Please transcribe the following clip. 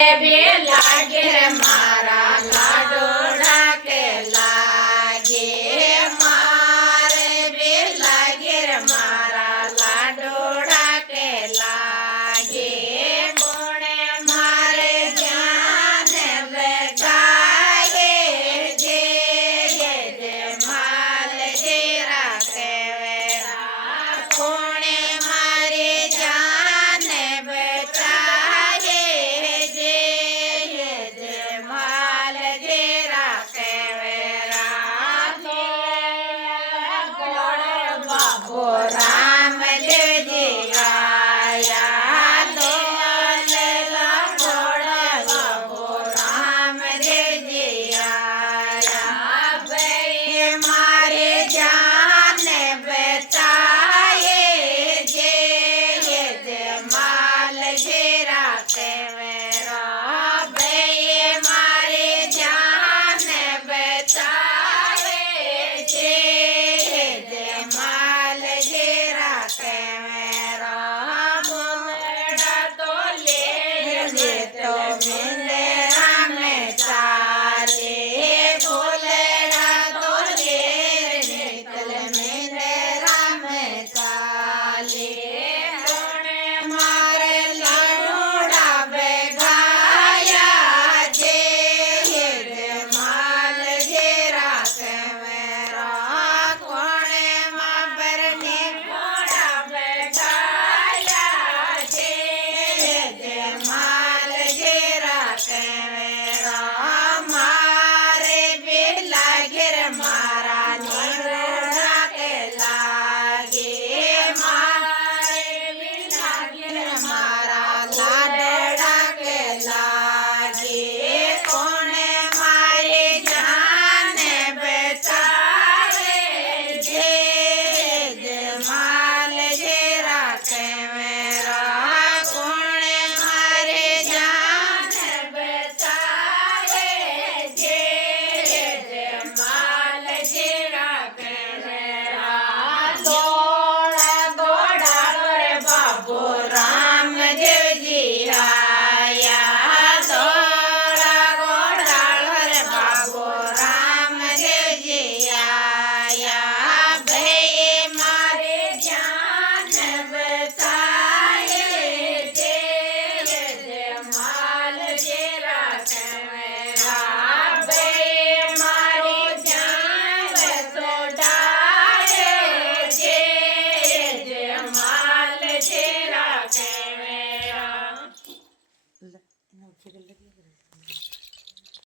બે લાગે રે મારા લાડોડા કે લાગે મારે બે લાગે રે મારા લાડોડા કે લાગે કોણે મારે જ્યાં બેઠાગે જે માલ જે રાખે વેરા કોણે મારે જ્યાં બેઠાગે જે માલ જે રાખે વેરા બાબો રામદેવજી આયા બાબો રામદેવજી આયા ભાઈ મારે જાન બતાયે જે માલ જે રાખે વેરા ભાઈ મારે જાન બતાયે જે માલ જે રાખે વેરા બોલડા તો લે તો મિલે રામે ચાલે બોલડા તો લે તલ મિલે રામે ચાલે કોણે મારે લાડોડા બેગાયા જે માલ જે રાખે વેરા કોણે માં બરને ઘોડા બેગાયા જે માલ જે રાખે વેરા મારે બે લાગે રે મારા નીરોડા કે લાગે મારે બે લાગે રે મારા લાડડા કે લાગે કોણે મારે જાન બચાવે જે માલ જે રાખે વેરા કોણે મારે જાન બચાવે જે માલ જે રાખે વેરા દોડા દોડા કરે બાબો રામદેવજી આયા દોડા દોડા કરે બાબો રામદેવજી આયા ભાઈ મારે જાન બતાયે જે માલ જે રાખે વેરા ભાઈ મારી જાન બતાયે જે માલ જે રાખે વેરા